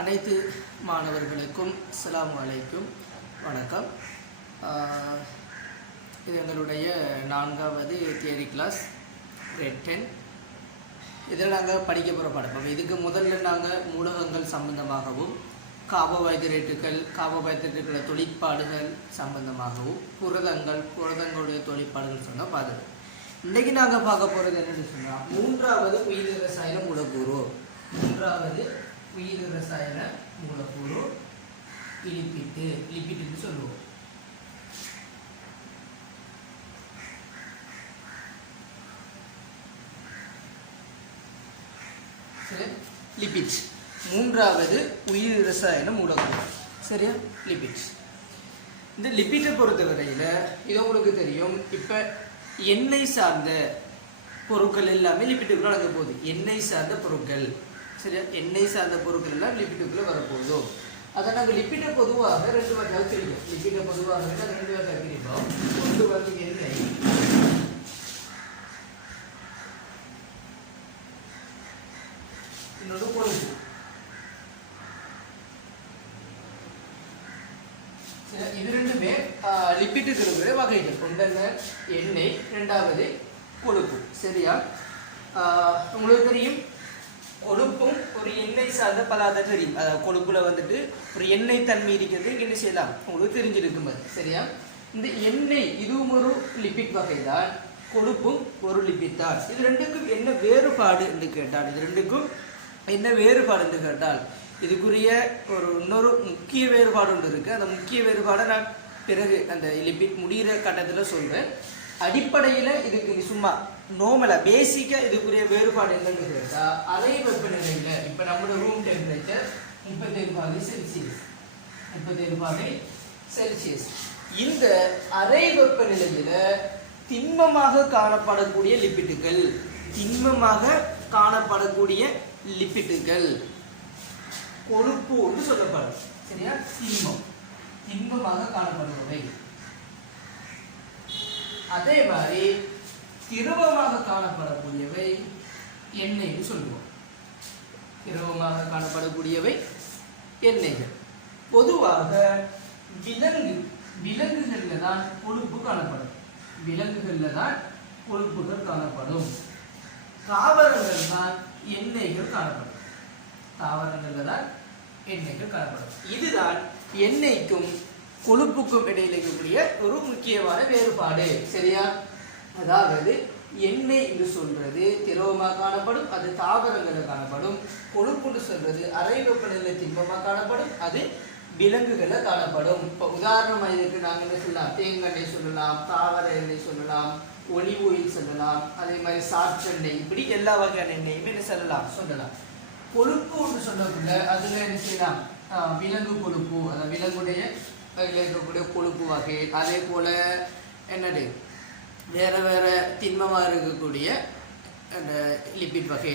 அனைத்து மாணவர்களுக்கும் அஸ்ஸலாமு அலைக்கும் வணக்கம். இது எங்களுடைய 4வது தியரி கிளாஸ் கிரேட் 10. இதில் நாங்கள் படிக்க போகிற பாடம். இதுக்கு முதல்ல நாங்கள் மூலகங்கள் சம்பந்தமாகவும் கார்போஹைட்ரேட்டுகள தொழிற்பாடுகள் சம்பந்தமாகவும் புரதங்களுடைய தொழிற்பாடுகள் சொன்னால் பார்த்தது. இன்றைக்கு நாங்கள் பார்க்க போகிறது என்னென்னு சொன்னால் 3வது உயிர் ரசாயன மூலக்கூறு. 3வது உயிர் ரசாயன மூலக்கூறு லிப்பிட்னு சொல்லுவோம். லிப்பிட்ஸ் 3வது உயிர் ரசாயன மூலக்கூறு. சரியா? லிப்பிட்ஸ். இந்த லிப்பிட்டை பொறுத்தவரையில் இது உங்களுக்கு தெரியும். இப்போ எண்ணெய் சார்ந்த பொருட்கள் எல்லாமே லிப்பிட்டுக்குள்ள அடங்க போகுது. எண்ணெய் சார்ந்த பொருட்கள், சரியா? எண்ணெய் சார்ந்த பொருட்கள் எல்லாம் லிப்பிட்டுக்குள்ள வரப்போகுதோ. அதை நாங்கள் லிப்பிட்டை பொதுவாக 2 வகையாக பிரிப்போம். லிப்பிட்டை பொதுவாக 2 வகையாக பிரிப்போம். ஒன்று வந்து எண்ணெய், இன்னொரு கொழுப்பு. இது ரெண்டுமே லிப்பிட்டுக்கு இருக்கிற வகைகள். ஒன்று எண்ணெய், 2வது கொழுப்பு. சரியா? உங்களுக்கு தெரியும் கொழுப்பும் ஒரு எண்ணெய் சார்ந்த பதார்த்தம் தெரியும். அதாவது கொழுப்புல வந்துட்டு ஒரு எண்ணெய் தன்மை இருக்கிறது. இங்கே என்ன செய்யலாம் உங்களுக்கு தெரிஞ்சிருக்கும். சரியா? இந்த எண்ணெய் இதுவும் ஒரு லிப்பிட் வகை தான், கொழுப்பும் ஒரு லிப்பிட் தான். இது ரெண்டுக்கும் என்ன வேறுபாடு என்று கேட்டால் இதுக்குரிய இன்னொரு முக்கிய வேறுபாடு ஒன்று இருக்குது. அந்த முக்கிய வேறுபாடை நான் பிறகு அந்த லிப்பிட் முடிகிற கட்டத்தில் சொல்கிறேன். அடிப்படையில் இதுக்கு சும்மா நார்மலாக பேசிக்காக இதுக்குரிய வேறுபாடு என்னன்னு கேட்டால், அறை வெப்பநிலையில் இப்போ நம்மளோட ரூம் டெம்பரேச்சர் 37°C. இந்த அறை வெப்பநிலையில் திண்மமாக காணப்படக்கூடிய லிப்பிட்டுகள் கொழுப்பு என்று சொல்லப்படும். சரியா? திண்மமாக காணப்படுபவை. அதே மாதிரி திரவமாக காணப்படக்கூடியவை எண்ணெய்னு சொல்லுவோம். திரவமாக காணப்படக்கூடியவை எண்ணெய்கள். பொதுவாக விலங்குகளில் தான் கொழுப்பு காணப்படும். கொழுப்புகள் காணப்படும். தாவரங்கள் தான் எண்ணெய்கள் காணப்படும். இதுதான் எண்ணெய்க்கும் கொழுப்புக்கும் இடையில இருக்கக்கூடிய ஒரு முக்கியமான வேறுபாடு. சரியா? அதாவது எண்ணெய் என்று சொல்றது திரவமாக காணப்படும், அது தாவரங்களில் காணப்படும். கொழுப்புன்னு சொல்றது அறை வெப்பநிலை திண்மமாக காணப்படும், அது விலங்குகளில் காணப்படும். இப்போ உதாரணமாக இதுக்கு நாங்கள் என்ன சொல்லலாம்? தேங்காய் சொல்லலாம், தாவர எண்ணெய் சொல்லலாம், ஒலிவ் ஆயில் சொல்லலாம், அதே மாதிரி சாற்றெண்ணெய், இப்படி எல்லா வகையான எண்ணெயுமே என்ன சொல்லலாம். கொழுப்பு ஒன்று சொல்லக்குள்ள அதுல என்ன செய்யலாம்? விலங்கு கொழுப்பு, அதாவது விலங்குடைய இருக்கக்கூடிய கொழுப்பு வகை. அதே போல என்னது வேற திண்மமாக இருக்கக்கூடிய அந்த லிப்பிட் வகை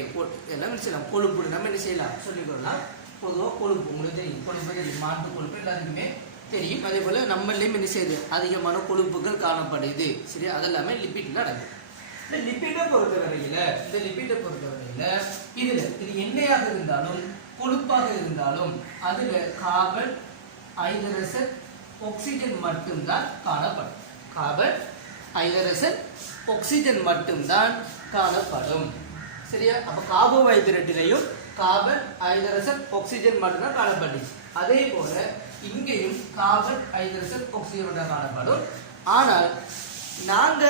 எல்லாம் என்ன செய்யலாம்? கொழுப்பு நம்ம என்ன செய்யலாம் சொல்லிக்கொள்ளலாம். பொதுவாக கொழுப்பு உங்களுக்கு தெரியும். கொழுப்பு தெரியும், மாட்டு கொழுப்பு எல்லாருக்குமே தெரியும். அதே போல நம்மளையும் என்ன செய்யுது? அதிகமான கொழுப்புகள் காணப்படுது. சரி, அதெல்லாமே லிப்பிட்ல அடங்கும். இந்த லிப்பிட்டை பொறுத்தவரையில இது எண்ணெயாக இருந்தாலும் கொழுப்பாக இருந்தாலும் அதுல கார்பன், ஹைட்ரஜன், ஆக்சிஜன் மட்டும்தான் காணப்படும். சரியா? அப்ப கார்போஹைட்ரேட்டிலையும் கார்பன், ஹைட்ரஜன், ஆக்சிஜன் மட்டும்தான் காணப்படும். அதே போல இங்கேயும் கார்பன், ஹைட்ரஜன், ஆக்சிஜன் மட்டும் காணப்படும். ஆனால் நாங்க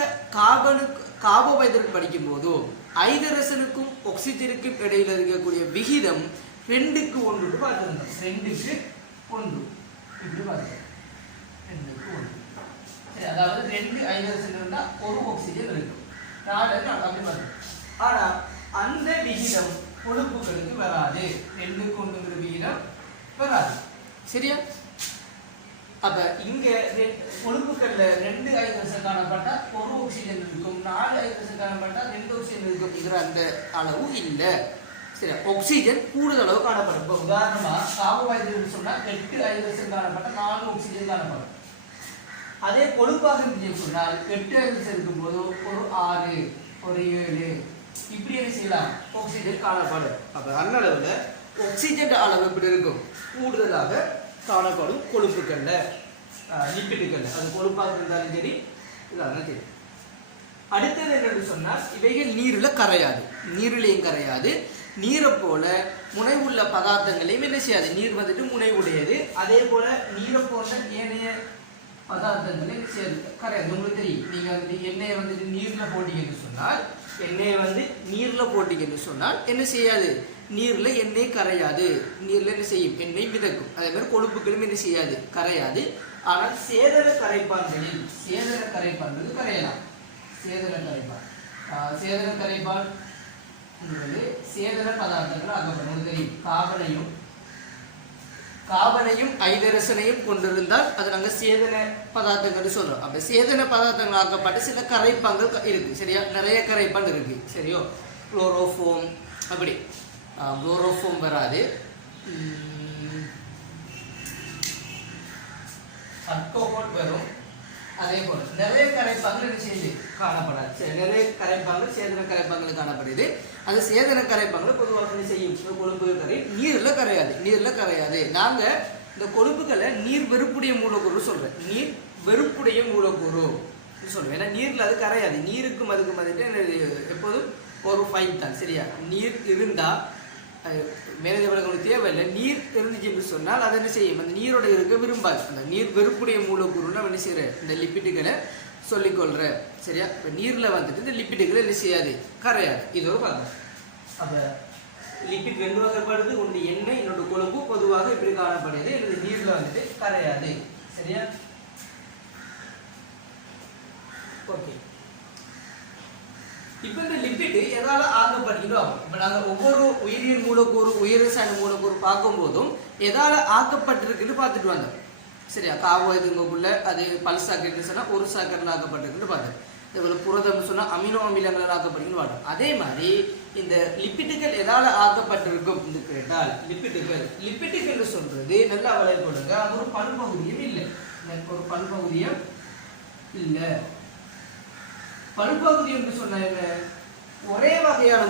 கார்போஹைட்ரேட் படிக்கும் போது ஹைட்ரஜனுக்கும் ஆக்சிஜனுக்கும் இடையில இருக்கக்கூடிய விகிதம் 2:1 பார்த்துருந்தோம். 2:1 இப்படி பார்த்துருக்கோம். 2:1. சரி, அதாவது 2 ஹைட்ரஜன் இருந்தா 1 ஆக்சிஜன் இருக்கும். 4 அப்படி பார்த்துருக்கோம். ஆனா அந்த விகிதம் கொழுப்புகளுக்கு வராது. 2:1 விகிதம் வராது. சரியா? அப்ப இங்க கொழுப்புகள்ல 2 ஹைட்ரஜன் காணப்பட்டா 1 ஆக்சிஜன் இருக்கும், 4 ஹைட்ரஜன் காணப்பட்டா 2 ஆக்சிஜன் இருக்குங்கிற அந்த அளவு இல்ல. சரி, ஆக்சிஜன் கூடுதல் அளவு காணப்படும். இப்போ உதாரணமா கார்போஹைட்ரேட் சொன்னா 8 ஹைட்ரஜன் காணப்பட்டா 4 ஆக்சிஜன் காணப்படும். அதே கொழுப்பாக இருந்துச்சு சொன்னால் 8 ஹைட்ரஜன் இருக்கும் போது ஒரு 6, ஒரு 7 இப்படி என்ன செய்யலாம்? ஆக்சிஜன் காணப்படும். அப்ப அந்த அளவுல ஆக்சிஜன் அளவு எப்படி இருக்கும் கூடுதலாக காணப்படும் கொழுப்புகள்ல லிப்பிடுகள்ல அது கொழுப்பாக இருந்தாலும் சரி இல்லாதான் சரி. அடுத்தது என்னன்னு சொன்னால் இவைகள் நீரில் கரையாது, நீரிலையும் கரையாது. நீரை போல முனைவுள்ள பதார்த்தங்களையும் என்ன செய்யாது, நீர் வந்துட்டு முனைவுடையது. அதே போல நீரை போல ஏனைய பதார்த்தங்களை என்ன செய்யாது, கரையாது. உங்களுக்கு தெரியும், நீங்க வந்துட்டு எண்ணெயை வந்துட்டு நீர்ல போட்டீங்கன்னு சொன்னால் என்ன செய்யாது, நீர்ல எண்ணெய் கரையாது. நீர்ல என்ன செய்யும், எண்ணெய் மிதக்கும். அதே மாதிரி கொழுப்புகளும் என்ன செய்யாது, கரையாது. ஆனால் சேதன கரைப்பான்களில் கரையலாம். சேதன கரைப்பான் சேதன பதார்த்தங்கள் ஆகப்படும். தெரியும், காபனையும் ஐதரசனையும் கொண்டிருந்தால் அது நாங்க சேதன பதார்த்தங்கள் சொல்றோம். அப்ப சேதன பதார்த்தங்கள் ஆக்கப்பட்ட சில கரைப்பான்கள் இருக்கு, சரியா? நிறைய கரைப்பான் இருக்கு, சரியோ? குளோரோஃபோம் அப்படி குளோரோஃபோம் வராது, அல்கோஹால் வரும். அதே போல நிறைய கரைப்பான்கள் என்ன செய்யுது, காணப்படாது. நிறைய கரைப்பான்கள் சேதன கரைப்பான்கள் காணப்படுது. அந்த சேதன கரைப்பான்கள் பொதுவாக என்ன செய்யும், கொழுப்பு கரை நீரில் கரையாது. நாங்க இந்த கொழுப்புகளை நீர் வெறுப்புடைய மூலக்கூறு சொல்றேன், நீர் வெறுப்புடைய மூலக்கூறு சொல்றேன். ஏன்னா நீர்ல அது கரையாது. நீருக்கும் அதுக்கும் வந்துட்டு எப்போதும் ஒரு ஃபைட் தான், சரியா? நீர் இருந்தா மேலதேவர்களுக்கு தேவையில்லை. நீர் இருந்துச்சுன்னு சொன்னால் அதை என்ன செய்யும், அந்த நீரோட இருக்க விரும்பாது. அந்த நீர் வெறுப்புடைய மூலக்கூறுன்னு என்ன செய்யற, இந்த லிப்பிட்டுகளை சொல்லிக்கொள்ற, சரியா? இப்போ நீரில் வந்துட்டு இந்த லிப்பிட்டுகளை என்ன செய்யாது, கரையாது. இது ஒரு பாருங்க. அப்போ லிப்பிட் ரெண்டு வகைப்படுது, ஒன்று எண்ணெய், இன்னொரு கொழுப்பு. பொதுவாக இப்படி காணப்படுது. இந்த நீரில் வந்துட்டு கரையாது, சரியா? ஓகே. இப்போ இந்த லிப்பிட் எதால ஆக்கப்படுகிறோம்? இப்போ நாங்கள் ஒவ்வொரு உயிரியல் மூலக்கூறு, உயிர் ரசாயன மூலக்கூறு பார்க்கும்போதும் எதால ஆக்கப்பட்டிருக்குன்னு பார்த்துட்டு வந்தோம், சரியா? கார்போஹைட்ரேட்டுக்குள்ள அது பல் சாக்கெட்னு சொன்னால் ஒரு சாக்கெட்டில் ஆக்கப்பட்டிருக்குன்னு பார்த்தோம். இதுபோல் புரதம்னு சொன்னால் அமினோ அமிலங்கள் ஆக்கப்படுதுன்னு பார்த்தோம். அதே மாதிரி இந்த லிப்பிட்டுகள் எதால ஆக்கப்பட்டிருக்கும் என்று கேட்டால் லிப்பிட்டுகள் சொல்றது நல்லா வளைய போடுங்க. அது ஒரு பல்பகுதியும் இல்லை, ஒரு பல்பகுதியும் இல்லை. பல்பகுதி என்று சொன்ன ஒரே வகையான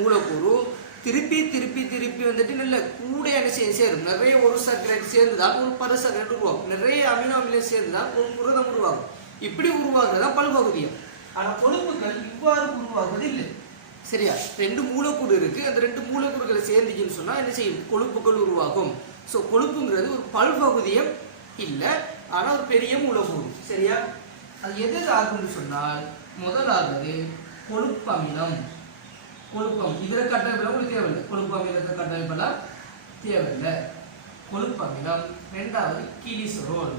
மூலக்கூறு திருப்பி வந்துட்டு நல்ல கூட என்ன சேரும். நிறைய ஒரு சாக்கரைட் சேர்ந்துதான் ஒரு பரு சாக்கரைட் உருவாகும். நிறைய அமினோ அமிலம் சேர்ந்துதான் ஒரு புரதம் உருவாகும். இப்படி உருவாக்குறதுதான் பல்பகுதியம். ஆனா கொழுப்புகள் இவ்வாறு உருவாகுவது இல்லை, சரியா? ரெண்டு மூலக்கூறு இருக்கு, அந்த ரெண்டு மூலக்கூறுகளை சேர்ந்துச்சுன்னு சொன்னா என்ன செய்யும், கொழுப்புகள் உருவாகும். ஸோ கொழுப்புங்கிறது ஒரு பல்பகுதியம் இல்லை, ஆனா ஒரு பெரிய மூலக்கூறு, சரியா? அது எது ஆகும்னு சொன்னால் முதலாவது கொழுப்பமிலம். இதில் கட்டமைப்பெல்லாம் உங்களுக்கு தேவையில்லை, கொழுப்பமிலத்தை கட்டமைப்பெல்லாம் தேவையில்லை. கொழுப்பமிலம். ரெண்டாவது கிளிசரோல்.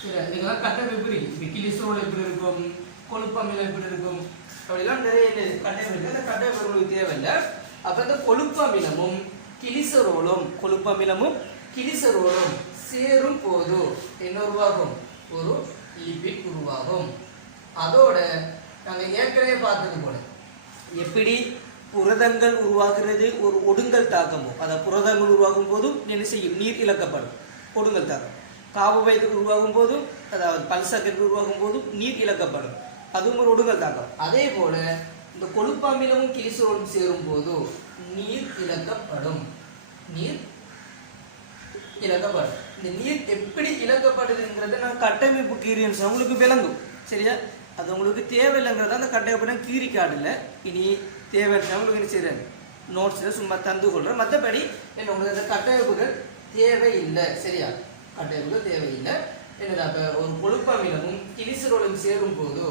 சரி, இதெல்லாம் கட்டமைப்பு இருக்கு. கிளிசரோல் எப்படி இருக்கும், கொழுப்பமிலம் எப்படி இருக்கும், அப்படிலாம் நிறைய கட்டமைப்பு. அந்த கட்டமைப்பு உங்களுக்கு தேவையில்லை. அப்ப இந்த கொழுப்பமிலமும் கிளிசரோலும் சேரும் போது என்ன உருவாகும், ஒரு லிபிட் உருவாகும். அதோட நாங்கள் ஏற்கனவே பார்த்தது போல எப்படி புரதங்கள் உருவாகிறது, ஒரு ஒடுங்கல் தாக்கமோ, அதாவது புரதங்கள் உருவாகும் போதும் என்ன செய்யும், நீர் இழக்கப்படும், ஒடுங்கல் தாக்கம். கார்போஹைட்ரேட் உருவாகும் போதும், அதாவது பல்சாக்கரைட் உருவாகும் போதும் நீர் இழக்கப்படும், அதுவும் ஒரு ஒடுங்கல் தாக்கம். அதே போல இந்த கொழுப்பமிலமும் கிளிசரோலும் சேரும் போது நீர் இழக்கப்படும். இந்த நீர் எப்படி இழக்கப்படுதுங்கிறத நான் கட்டமைப்பு கீரியன்ஸ் உங்களுக்கு விளங்கும், சரியா? அது உங்களுக்கு தேவையில்லைங்கிறத அந்த கட்டமைப்பு கீரி கார்டில் இனி தேவையான உங்களுக்கு என்ன செய்கிறேன், நோட்ஸில் சும்மா தந்து கொள்கிறேன். மற்றபடி என்ன உங்களுக்கு அந்த கட்டமைப்புகள் தேவையில்லை, சரியா? கட்டமைப்புகள் தேவையில்லை. என்னடா, இப்போ ஒரு கொழுப்பமிலமும் கிளிசரோலும் சேரும் போது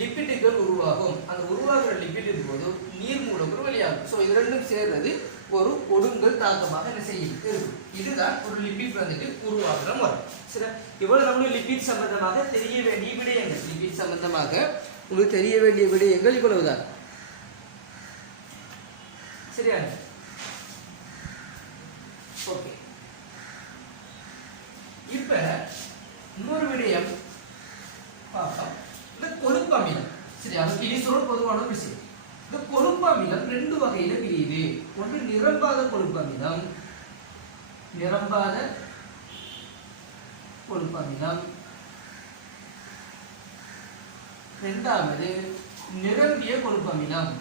லிப்பிட்டுகள் உருவாகும். அந்த உருவாகிற லிப்பிட்டின் போது நீர் மூலக்கூறு வெளியாகும். ஸோ இது ரெண்டும் சேர்றது ஒரு ஒடுங்கல் தாக்கமாக என்ன செய்யும் இருக்கும். இதுதான் ஒரு லிப்பிட் வந்துட்டு உருவாகிற முறை, சரி? இவ்வளவு நம்மளுக்கு லிப்பிட் சம்பந்தமாக தெரிய வேண்டிய விடயங்கள், உங்களுக்கு தெரிய வேண்டிய விடயங்கள் இவ்வளவுதான், சரியா? ஓகே. இப்ப இன்னொரு விடயம் பார்ப்போம். இந்த கொழுப்பமிலம், சரி, அது கிளிசரோல் பொதுவான விஷயம். இந்த கொழுப்பமிலம் ரெண்டு வகையில பிரியுது. ஒன்று நிரம்பாத கொழுப்பமிலம், இரண்டாவது நிரம்பிய கொழுப்பமிலம்.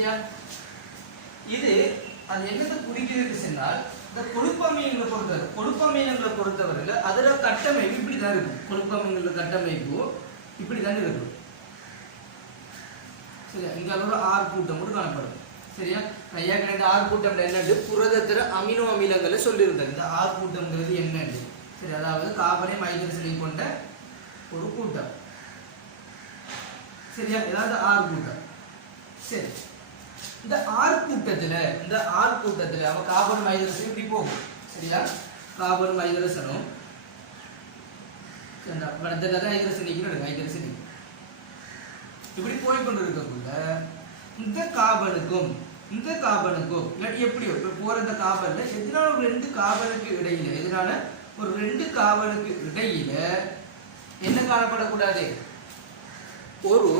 சரியா? இது அது என்னது குறிக்கிறது சொன்னால் இந்த கொழுப்பமீன்களை பொறுத்தவரையில் அதோட கட்டமைப்பு இப்படி தான் இருக்கும். கொழுப்பமீன்களோட கட்டமைப்பு இப்படி தான் இருக்கும். சரியா? இங்க ஒரு ஆர் கூட்டம் கூட காணப்படும். சரியா? நான் ஏற்கனவே ஆர் கூட்டம் என்னது புரதத்திர அமினோ அமிலங்களை சொல்லியிருந்தேன். இந்த ஆர் கூட்டம்ங்கிறது என்னது? சரி, அதாவது கார்பனையும் ஹைட்ரஜனையும் கொண்ட ஒரு கூட்டம். சரியா? ஏதாவது ஆர் கூட்டம். சரி, இந்த ஆர் கூட்டத்துல அவ கார்பன் ஹைட்ரஜன் இப்படி போகும். சரியா? கார்பன் ஹைட்ரஜனும் ஹைட்ரஜன் இப்படி போய்கொண்டு இருக்கக்குள்ள இந்த கார்பனுக்கும் எப்படியோ இப்ப போற இந்த கார்பன்ல எதனால ஒரு ரெண்டு கார்பனுக்கு இடையில என்ன காணப்படக்கூடாது? ஒரு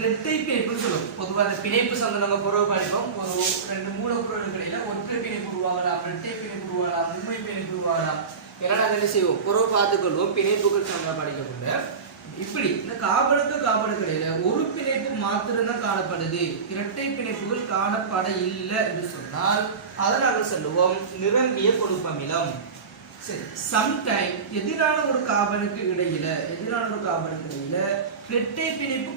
இரட்டை பிணைப்புன்னு சொல்லுவோம். பொதுவாக பிணைப்பு சார்ந்த நம்ம பொருள் படிப்போம். ஒரு ரெண்டு மூலப்பொருளுக்கு இடையில ஒற்றை பிணைப்பு உருவாகலாம், இரட்டை பிணைப்பு உருவாகலாம், உண்மை பிணைப்பு உருவாகலாம். எல்லாம் நாங்கள் என்ன செய்வோம்? பொருள் பார்த்துக்கொள்வோம். பிணைப்புகள் நம்ம படிக்கக்குள்ள இப்படி இந்த கார்பனுக்கு இடையில ஒரு பிணைப்பு மாத்திரம் காணப்படுது, இரட்டை பிணைப்புகள் காணப்பட இல்லை என்று சொன்னால் அதை நாங்கள் சொல்லுவோம் நிரம்பிய கொழுப்பமிலம். சரி, சம்டைம் எதிரான ஒரு கார்பனுக்கு இடையில இரட்டை பிணைப்பு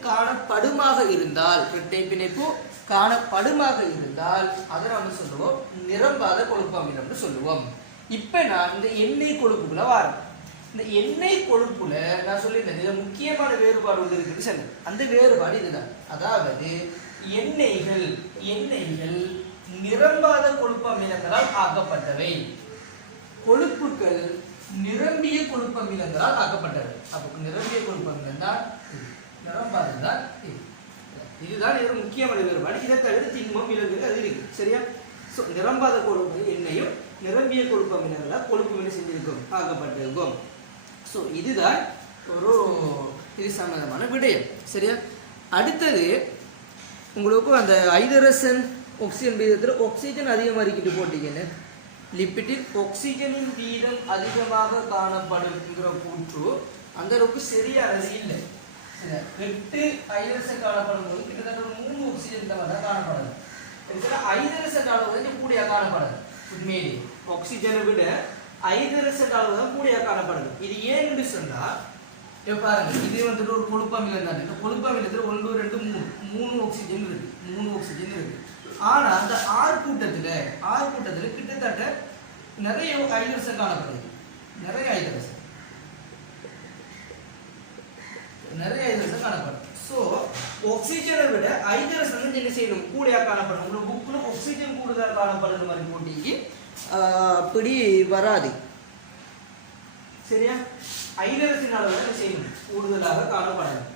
காணப்படுமாக இருந்தால் அதை நாம சொல்லுவோம் நிரம்பாத கொழுப்பமிலம்னு சொல்லுவோம். இப்ப நான் இந்த எண்ணெய் கொழுப்புகளை வாரேன். இந்த எண்ணெய் கொழுப்புல நான் சொல்லியிருந்தேன் இதுல முக்கியமான வேறுபாடு ஒன்று இருக்குன்னு சொன்னேன். அந்த வேறுபாடு இதுதான். அதாவது எண்ணெய்கள் நிரம்பாத கொழுப்பமிலங்களால் ஆக்கப்பட்டவை, கொழுப்புகள் நிரம்பிய கொழுப்பமிலங்களால் ஆக்கப்பட்டவை. அப்போ நிரம்பிய கொழுப்பமிலம் தான், நிரம்பாததான் இதுதான் ஒரு முக்கியமான வேறுபாடு. இதை தவிர திண்மம் விலங்குகள் அது இருக்கு. சரியா? நிரம்பாத கொழுப்பு எண்ணெயும் நிரம்பிய கொழுப்பமிலங்களால் கொழுப்பு செஞ்சிருக்கும் ஆக்கப்பட்டிருக்கும். ஸோ இதுதான் இது சம்பந்தமான விடயம். சரியா? அடுத்தது உங்களுக்கு அந்த ஹைட்ரஜன் ஆக்சிஜன் வீதத்தில் ஆக்சிஜன் அதிகமாக இருக்கிட்டு போட்டீங்கன்னு லிப்பிட்டில் ஆக்சிஜனின் வீதம் அதிகமாக காணப்படும் என்கிற கூற்று அந்த அளவுக்கு சரியானது இல்லை. 8 ஹைட்ரஜன் காணப்படும் போது கிட்டத்தட்ட 3 ஆக்சிஜன் தான் காணப்படுது. ஹைட்ரஜன் அளவு தான் கூடிய காணப்படுது. உண்மையிலே ஆக்சிஜனை விட ஹைட்ரஜன் அளவு தான் கூடிய காணப்படுது. இது ஏன்னு சொன்னா பாருங்க, இது வந்துட்டு ஒரு கொழுப்பமிலம் தான். இந்த கொழுப்பமிலத்தில் 1 2 3 ஆக்சிஜன் இருக்கு. ஆனா அந்த ஆர் கூட்டத்துல கிட்டத்தட்ட நிறைய ஹைட்ரஜன் காணப்படுது. நிறைய ஹைட்ரஜன் காணப்படுது. ஸோ ஆக்சிஜனை விட ஹைட்ரஜன் என்ன செய்யணும்? கூடையா காணப்படும். உங்களுக்கு புக்ல ஆக்சிஜன் கூடுதலாக காணப்படுற மாதிரி போட்டிக்கு அப்படி வராது. சரியா? ஹைட்ரஜன் அளவு என்ன செய்யணும்? கூடுதலாக காணப்படணும்.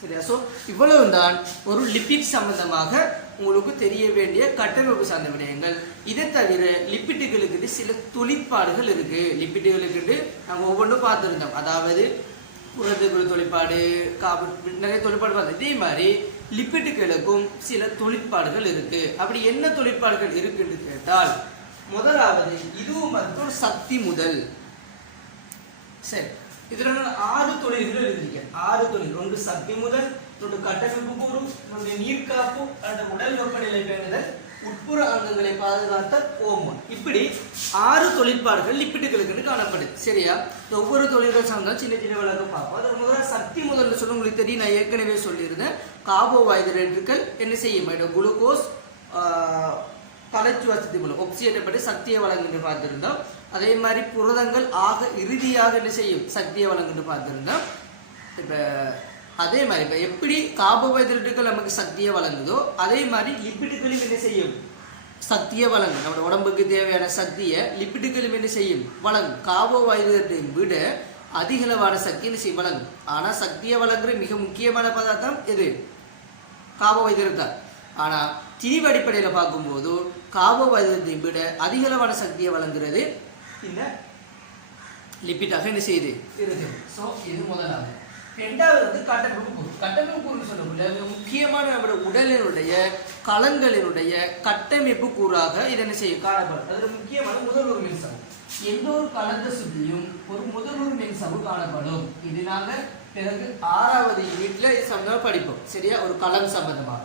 சரியா? ஸோ இவ்வளவுதான் ஒரு லிப்பிட் சம்பந்தமாக உங்களுக்கு தெரிய வேண்டிய கட்டமைப்பு சார்ந்த விடயங்கள். இதை தவிர லிப்பிட்டுகளுக்கு சில தொழிற்பாடுகள் இருக்கு. லிப்பிட்டுகளுக்கு நாங்கள் ஒவ்வொன்றும் பார்த்துருந்தோம். அதாவது புரதக்குழு தொழிற்பாடு, நிறைய தொழிற்பாடு பார்த்தோம். இதே மாதிரி லிப்பிட்டுகளுக்கும் சில தொழிற்பாடுகள் இருக்கு. அப்படி என்ன தொழிற்பாடுகள் இருக்குன்னு கேட்டால், முதலாவது இதுவும் ஒரு சக்தி முதல். சரி, இதுல 6 தொழில்கள் எழுதியிருக்கேன். 6 தொழில். 1 சக்தி முதல், 1 கட்டமைப்பு கூறு, 1 நீர்காப்பு, 2 உடல் வெப்பநிலை பேணுதல், உட்புற அங்கங்களை பாதுகாத்தல், ஓமோன். இப்படி 6 தொழிற்பாடுகள் லிப்பிட்டுகளுக்கு காணப்படுது. சரியா? ஒவ்வொரு தொழில்கள் சார்ந்தால் சின்ன சின்ன விளக்கம் பார்ப்போம். அது முதல்ல சக்தி முதல்ல சொல்ல உங்களுக்கு தெரியும். நான் ஏற்கனவே சொல்லியிருந்தேன். கார்போஹைட்ரேட்டுகள் என்ன செய்யும்? குளுக்கோஸ் கலச்சு வசதி மூலம் ஆக்சிஜேட்டப்பட்டு சக்தியை வழங்குன்னு பார்த்திருந்தோம். அதே மாதிரி புரதங்கள் ஆக இறுதியாக என்ன செய்யும்? சக்தியை வழங்குன்னு பார்த்திருந்தோம். இப்போ அதே மாதிரி இப்போ எப்படி கார்போஹைட்ரேட்டுகள் நமக்கு சக்தியை வழங்குதோ அதே மாதிரி லிப்பிட்டுகளும் என்ன செய்யும்? சக்தியை வழங்கும். நம்ம உடம்புக்கு தேவையான சக்தியை லிப்பிட்டுகளும் என்ன செய்யும்? வழங்கும். கார்போஹைட்ரேட்டை விட அதிகளவான சக்தி என்ன செய்யும்? வழங்கும். ஆனால் சக்தியை வழங்குற மிக முக்கியமான பதார்த்தம் எது? கார்போஹைட்ரேட் தான். ஆனால் திரிவு அடிப்படையில் பார்க்கும்போது கார்போஹைட்ரேட்டை விட அதிகளவான சக்தியை வழங்குறது இந்த லிப்பிட்டாக என்ன செய்யுது? இருக்கு. ஸோ இது முதலாவது. ரெண்டாவது வந்து கட்டமைப்பு கூறு. கட்டமைப்பு கூறுன்னு சொல்லக்கூடிய முக்கியமான நம்முடைய உடலினுடைய கலங்களினுடைய கட்டமைப்பு கூறாக இது என்ன செய்யும்? காணப்படும். அதில் முக்கியமான முதல்வர் மின்சாரம். எந்த ஒரு கலத்தை சுற்றியும் ஒரு முதல்வர் மின்சாரம் காணப்படும். இது நாங்கள் பிறகு 6வது யூனிட்ல இது சம்பந்தமா படிப்போம். சரியா? ஒரு களம் சம்பந்தமாக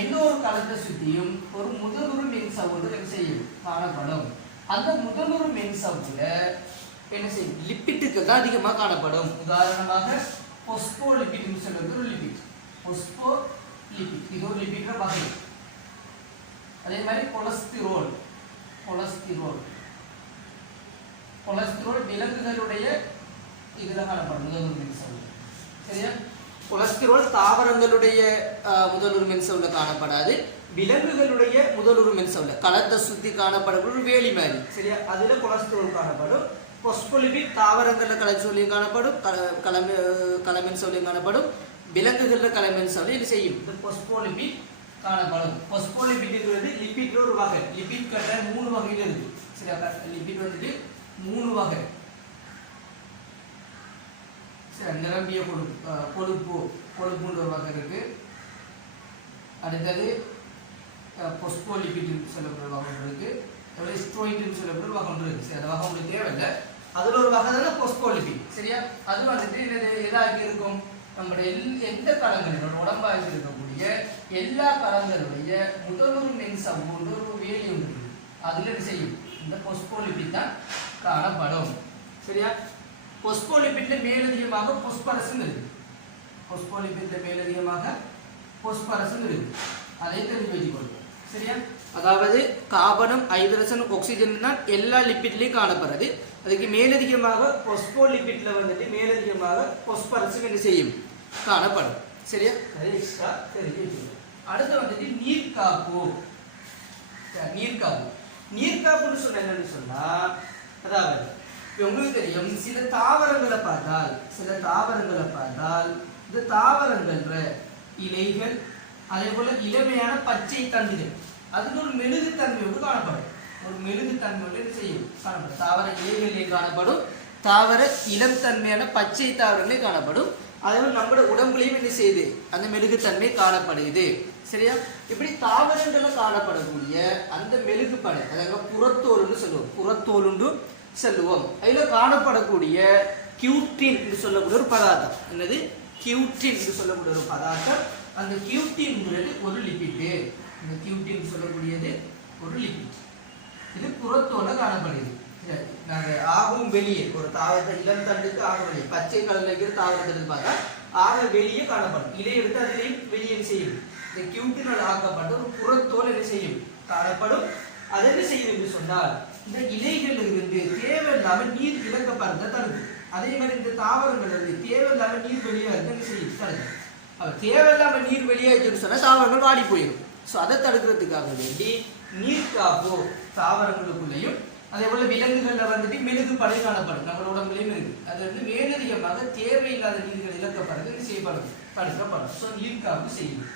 எந்த ஒரு களத்தை சுற்றியும் ஒரு முதலுறு மின் சவுண்டு என்ன செய்யும்? காணப்படும். அந்த முதலுறு மின் சவுண்டுல என்ன செய்யும்? லிப்பிட்டுகள் தான் அதிகமாக காணப்படும். உதாரணமாக பொஸ்போலிபிட் சொல்றது ஒரு லிபிட். பொஸ்போலிபிட் இது ஒரு லிபிட்ற வகை. அதே மாதிரி கொலஸ்டிரோல் விலங்குகளுடைய இதுல காணப்படும் முதலுறு மின் சவுண்டு. சரியா? கொலஸ்ட்ரால் தாவரங்களுடைய முதலுறு மின் சவுண்ட்ல காணப்படாது. விலங்குகளுடைய முதலுறு மின் சவுண்ட்ல களத்தை சுத்தி காணப்படக்கூடிய வேலி மாதிரி. சரியா? அதுல கொலஸ்ட்ரால் காணப்படும். பொஸ்போலிபிட் தாவரங்கள்ல கலச்சொல்லியும் காணப்படும், கலமின் சவுண்ட்லையும் காணப்படும். விலங்குகள்ல கலமின் சவுண்ட் இது செய்யும். இந்த பொஸ்போலிபிட் காணப்படும். பொஸ்போலிபிட்ங்கிறது லிபிட்ல ஒரு வகை. லிபிட் கட்ட 3 வகையில இருக்கு. சரியா? லிபிட் வந்துட்டு 3 வகை. நிரம்பிய கொழுப்புன்ற ஒரு வகை இருக்கு. அடுத்தது பொஸ்போலிபிட் சொல்லப்படுற வகை இருக்கு. ஸ்ட்ரோயிட் சொல்லப்படுற வகை ஒன்று இருக்கு. அந்த வகை உங்களுக்கு தேவையில்லை. அதுல ஒரு வகை தானே பொஸ்போலிபிட். சரியா? அது வந்துட்டு எதாக இருக்கும்? நம்முடைய எந்த களங்களிலும் உடம்பாக இருக்கக்கூடிய எல்லா களங்களுடைய முதலுறு மின் சவுண்டு ஒரு வேலி ஒன்று இருக்கு. அதுல என்ன செய்யும்? இந்த பொஸ்போலிபிட் தான் காணப்படும். சரியா? பொஸ்போலிபிட்ல மேலதிகமாக பொஸ்பரஸ் இருக்கு. அதை தெரிஞ்சு வச்சுக்கொள்ளும். சரியா? அதாவது கார்பனும் ஹைட்ரஜன் ஆக்சிஜன் தான் எல்லா லிப்பிட்லயும் காணப்படுறது. அதுக்கு மேலதிகமாக பொஸ்போலிபிட்ல வந்துட்டு மேலதிகமாக பொஸ்பரஸ் என்ன செய்யும்? காணப்படும். சரியா? அதை எக்ஸ்ட்ரா தெரிஞ்சு வச்சுக்கணும். அடுத்து வந்துட்டு நீர்க்காப்புன்னு சொன்ன என்னன்னு சொன்னா, அதாவது உங்களுக்கு தெரியும் சில தாவரங்களை பார்த்தால் இந்த தாவரங்கள்ற இலைகள் அதே போல இளமையான பச்சை தண்டுகள் அதுல ஒரு மெழுகுத்தன்மையோடு காணப்படும். ஒரு மெழுகுத்தன்மையோடு என்ன செய்யும்? காணப்படும். தாவர இலைகளிலே காணப்படும். தாவர இளம் தன்மையான பச்சை தாவரங்களே காணப்படும். அதே போல நம்மளோட உடம்புலையும் என்ன செய்யுது? அந்த மெழுகுத்தன்மை காணப்படுது. சரியா? இப்படி தாவரங்கள்ல காணப்படக்கூடிய அந்த மெழுகுப்படை அதாவது புறத்தோலுன்னு சொல்லுவோம். அதுல காணப்படக்கூடிய கியூட்டின் என்று சொல்லக்கூடிய ஒரு பதார்த்தம். என்னது? கியூட்டின் என்று சொல்லக்கூடிய ஒரு பதார்த்தம். அந்த கியூட்டின்ங்கிறது ஒரு லிபிட். இந்த கியூட்டின் சொல்லக்கூடியது ஒரு லிபிட். இது புறத்தோல காணப்படுது. நாங்கள் ஆகும் வெளியே ஒரு தாவரத்தை இளம் தண்டுக்கு ஆக வெளியே பச்சை கலர்ல இருக்கிற தாவரத்தை பார்த்தா ஆக வெளியே காணப்படும். இலை எடுத்து அதிலையும் வெளியே செய்யும். இந்த கியூட்டினால் ஆக்கப்பட்ட ஒரு புறத்தோல் என்ன செய்யும்? காணப்படும். அது என்ன செய்யும் என்று சொன்னால் இந்த இலைகள் இருந்து தேவையில்லாமல் நீர் இழக்கப்படுறத தடுக்கும். அதே மாதிரி இந்த தாவரங்கள் இருந்து தேவையில்லாமல் நீர் வெளியாகிறது என்ன செய்யும்? தடுக்கும். தேவையில்லாமல் நீர் வெளியாகிச்சுன்னு சொன்னா தாவரங்கள் வாடி போயிடும். ஸோ அதை தடுக்கிறதுக்காக வேண்டி நீர்க்காப்பு தாவரங்களுக்குள்ளேயும் அதே போல விலங்குகள்ல வந்துட்டு மெழுகு படை காணப்படும். நம்ம உடம்புலையும் இருக்கு. அது வந்து மேலதிகமாக தேவையில்லாத நீர்கள் இழக்கப்படுறது செய்யப்படும், தடுக்கப்படும். ஸோ நீர்க்காப்பு செய்யும்.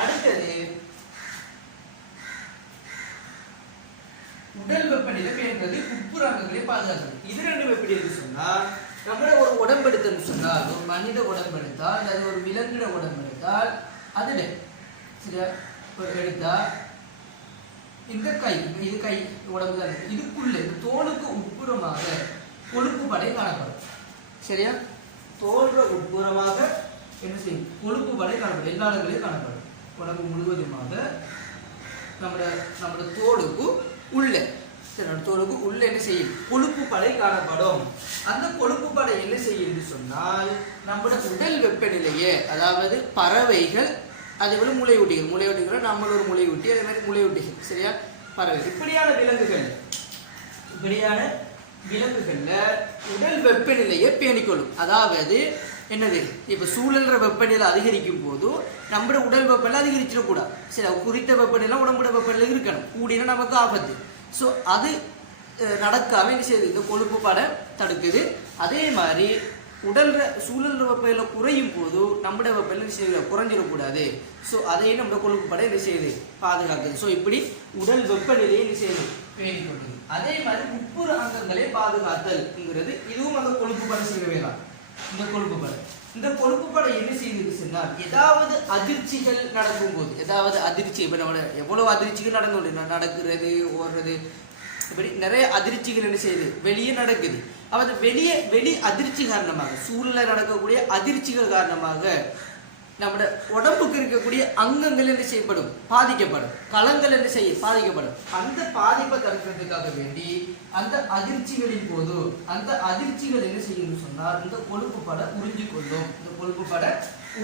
அடுத்தது உடல் வெப்பநிலை பேணுறது உட்புறங்களை பாதுகாக்கிறது. இது ரெண்டும் எப்படி இருக்கு சொன்னா, நம்மள ஒரு உடம்பெடுத்தன்னு சொன்னால் ஒரு மனித உடம்பெடுத்தால் அது ஒரு விலங்கின உடம்பெடுத்தால் அதுல சரியா எடுத்தா இந்த கை இது கை உடம்பு தான் இருக்கு. இதுக்குள்ள தோலுக்கு உட்புறமாக கொழுப்பு படை காணப்படும். சரியா? தோல்ற உட்புறமாக என்ன செய்யும்? கொழுப்பு படை காணப்படும். எல்லா இடங்களையும் காணப்படும். உடம்பு முழுவதுமாக நம்மளோட தோலுக்கு உள்ள தோலுக்கு உள்ள என்ன செய்யும்? கொழுப்பு படை காணப்படும். அந்த கொழுப்பு படை என்ன செய்யுது சொன்னால் நம்மளோட உடல் வெப்பநிலையே, அதாவது பறவைகள் அதே போல முளையூட்டிகள் நம்மளோட ஒரு முளையூட்டி அதே மாதிரி முளையூட்டிகள் சரியா பறவை இப்படியான விலங்குகள்ல உடல் வெப்பநிலையை பேணிக்கொள்ளும். அதாவது என்னது? இப்ப சூழல்ற வெப்பநிலை அதிகரிக்கும் போது நம்மளோட உடல் வெப்பநிலை அதிகரிச்சிடக்கூடாது. சரி, குறித்த வெப்பநிலை உடம்போட வெப்பநிலை இருக்கணும். கூடினா நமக்கு ஆபத்து. ஸோ அது நடக்காம என்ன செய்யுது? இந்த கொழுப்பு படை தடுக்குது. அதே மாதிரி உடல் சூழல் வெப்பநிலை குறையும் போது நம்முடைய வெப்பநிலை குறைஞ்சிடக்கூடாது. ஸோ அதையும் நம்ம கொழுப்பு படை என்ன செய்யுது? பாதுகாக்குது. ஸோ இப்படி உடல் வெப்பநிலையை என்ன செய்யுது? பேணிக்கொள்ளுது. அதே மாதிரி உட்புற அங்கங்களை பாதுகாத்தல்ங்கிறது இதுவும் அந்த கொழுப்பு படை செய்யவே தான். இந்த கொழுப்பு படை என்ன செய்யுது சொன்னால் ஏதாவது அதிர்ச்சிகள் நடக்கும் போது, ஏதாவது அதிர்ச்சி இப்ப நம்ம எவ்வளவு அதிர்ச்சிகள் நடக்கிறது, ஓடுறது, இப்படி நிறைய அதிர்ச்சிகள் என்ன செய்யுது வெளியே நடக்குது. அப்ப வெளி அதிர்ச்சி காரணமாக சூழல நடக்கக்கூடிய அதிர்ச்சிகள் காரணமாக நம்முடைய உடம்புக்கு இருக்கக்கூடிய அங்கங்கள் என்ன செய்யப்படும், பாதிக்கப்படும். களங்கள் என்ன செய்ய பாதிக்கப்படும். அந்த பாதிப்பை தடுக்கிறதுக்காக வேண்டி அந்த அதிர்ச்சிகளின் போது அந்த அதிர்ச்சிகள் என்ன செய்யணும்னு சொன்னால் இந்த கொழுப்பு படை உறிஞ்சிக்கொள்ளும். இந்த கொழுப்பு படை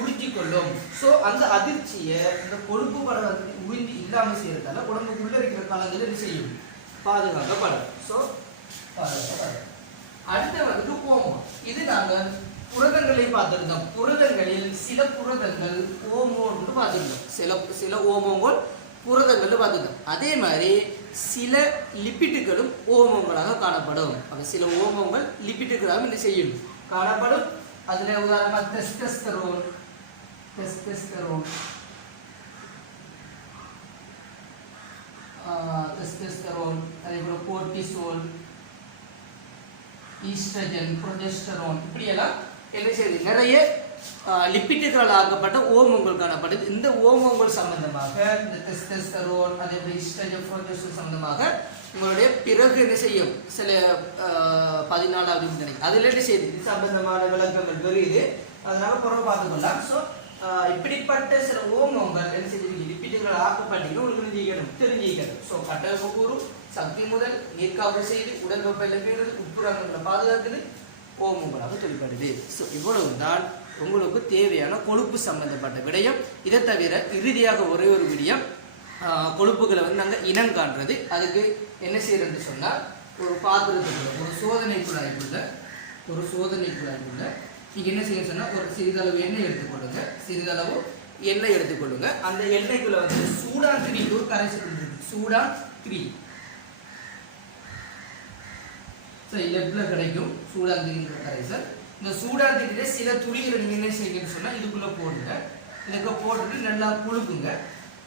உறிஞ்சிக்கொள்ளும். ஸோ அந்த அதிர்ச்சியை இந்த கொழுப்பு படை வந்து உறிஞ்சி இல்லாமல் செய்யறதால உடம்புக்குள்ள இருக்கிற களங்கள் என்ன செய்யும், பாதுகாக்கப்படும். ஸோ பாதுகாக்கப்படும். அடுத்த வந்து ஓமம். இது நாங்கள் புரதங்களை பார்த்திருந்தோம். புரதங்களில் சில புரதங்கள் ஓமோன்னு பார்த்திருந்தோம். சில ஓமோங்கள் புரதங்கள் பார்த்திருந்தோம். அதே மாதிரி சில லிப்பிட்டுகளும் ஓமங்களாக காணப்படும். அப்ப சில ஓமங்கள் லிப்பிட்டுகளாக என்ன செய்யும், காணப்படும். அதுல உதாரணமா டெஸ்டோஸ்டெரோன், அதே போல கோர்டிசோல், ஈஸ்ட்ரஜன், புரோஜெஸ்டரோன், இப்படி எல்லாம் என்ன செய்யுது, நிறைய லிப்பிட்டுகள் ஆக்கப்பட்ட ஓமங்கள் காணப்படுது. இந்த ஓமங்கள் சம்பந்தமாக இந்த டெஸ்டோஸ்டெரோன், அதே போல ஈஸ்ட்ரஜன், புரோஜெஸ்டரோன் சம்பந்தமாக உங்களுடைய பிறகு என்ன செய்யும், சில 14வது நினைக்கும் அதுல என்ன செய்யுது, இது சம்பந்தமான விளக்கங்கள் வருது. அதனால புறம் பார்த்துக்கொள்ளலாம். ஸோ இப்படிப்பட்ட சில ஓமங்கள் என்ன செய்யுது, லிப்பிட்டுகள் ஆக்கப்பட்டீங்க உங்களுக்கு தெரிஞ்சிக்கணும். ஸோ கட்டமைப்பு கூறு, சக்தி முதல், நீர்க்காப்பு செய்து, உடல் வெப்பநிலை பேணுது, உட்புறங்களை பாதுகாக்குது, ஓமங்களாக தொழில்படுது. ஸோ இவ்வளவுதான் உங்களுக்கு தேவையான கொழுப்பு சம்பந்தப்பட்ட விடயம். இதை தவிர இறுதியாக ஒரே ஒரு விடயம், கொழுப்புகளை வந்து நாங்கள் இனம் காண்றது. அதுக்கு என்ன செய்யறதுன்னு சொன்னால், ஒரு பாத்திரத்துக்குள்ள ஒரு சோதனை குழாய்க்குள்ள நீங்கள் என்ன செய்ய சொன்னால் ஒரு சிறிதளவு எண்ணெய் எடுத்துக்கொள்ளுங்க. சிறிதளவு எண்ணெய் எடுத்துக்கொள்ளுங்க. அந்த எண்ணெய்க்குள்ள வந்து சூடான் 3 ஒரு கரைசல் இருக்கு. சூடான் 3 லெப்ட்ல கிடைக்கும். சூடான் 3 கரைசல். இந்த சூடான் 3 சில துளிகளை நீங்க என்ன செய்யணும்னு சொன்னா இதுக்குள்ள போடுங்க. இதுக்கு போட்டுட்டு நல்லா குலுக்குங்க.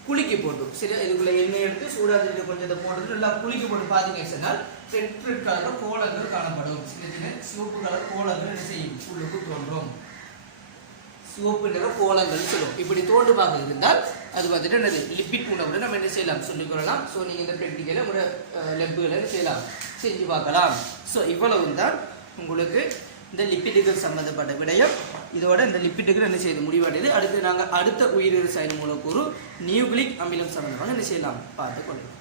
குலுக்கி போட்டு சரி, இதுக்குள்ள எண்ணெய் எடுத்து சூடான் 3 கொஞ்சம் இதை போட்டு நல்லா குலுக்கி போட்டு பார்த்தீங்கன்னு சொன்னால் ரெட் கலர் கோலங்கள் காணப்படும். சின்ன சின்ன சிவப்பு கலர் கோலங்கள் என்ன செய்யும், உள்ளுக்கு தோன்றும். சிவப்பு நிற கோலங்கள் சொல்லும். இப்படி தோண்டு பார்க்க இருந்தால் அது வந்துட்டு என்னது, லிப்பிட் உணவுல நம்ம என்ன செய்யலாம் சொல்லிக்கொள்ளலாம். ஸோ நீங்கள் இந்த ப்ராக்டிக்கலை உங்களோட லெப்புகளை செய்யலாம், செஞ்சு பார்க்கலாம். ஸோ இவ்வளவு தான் உங்களுக்கு இந்த லிப்பிட்டுகள் சம்பந்தப்பட்ட விடயம். இதோட இந்த லிப்பிட்டுகள் என்ன செய்யுது முடிவடையுது. அடுத்து நாங்கள் அடுத்த உயிர் ரசாயன மூலக்கூறு நியூக்ளிக் அமிலம் சம்பந்தமாக என்ன செய்யலாம் பார்த்து கொள்ளலாம்.